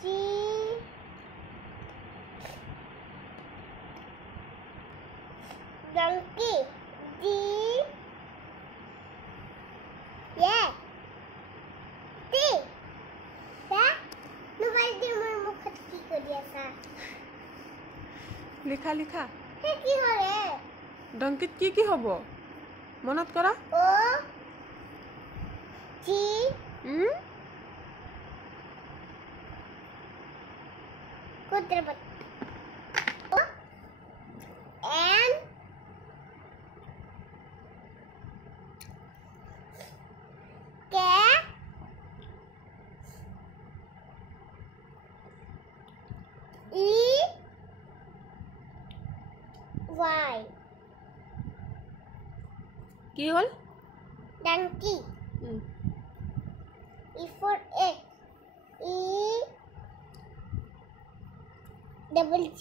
G donkey D yeah T yeah mobile দিয়ে মোৰ মুখত কি কৰি আছা লিখা লিখা হে কি হৰে ডংকিত কি হ'ব মনত কৰা O G Kudrabat O N K E Y কি হ'ল donkey E for egg E double G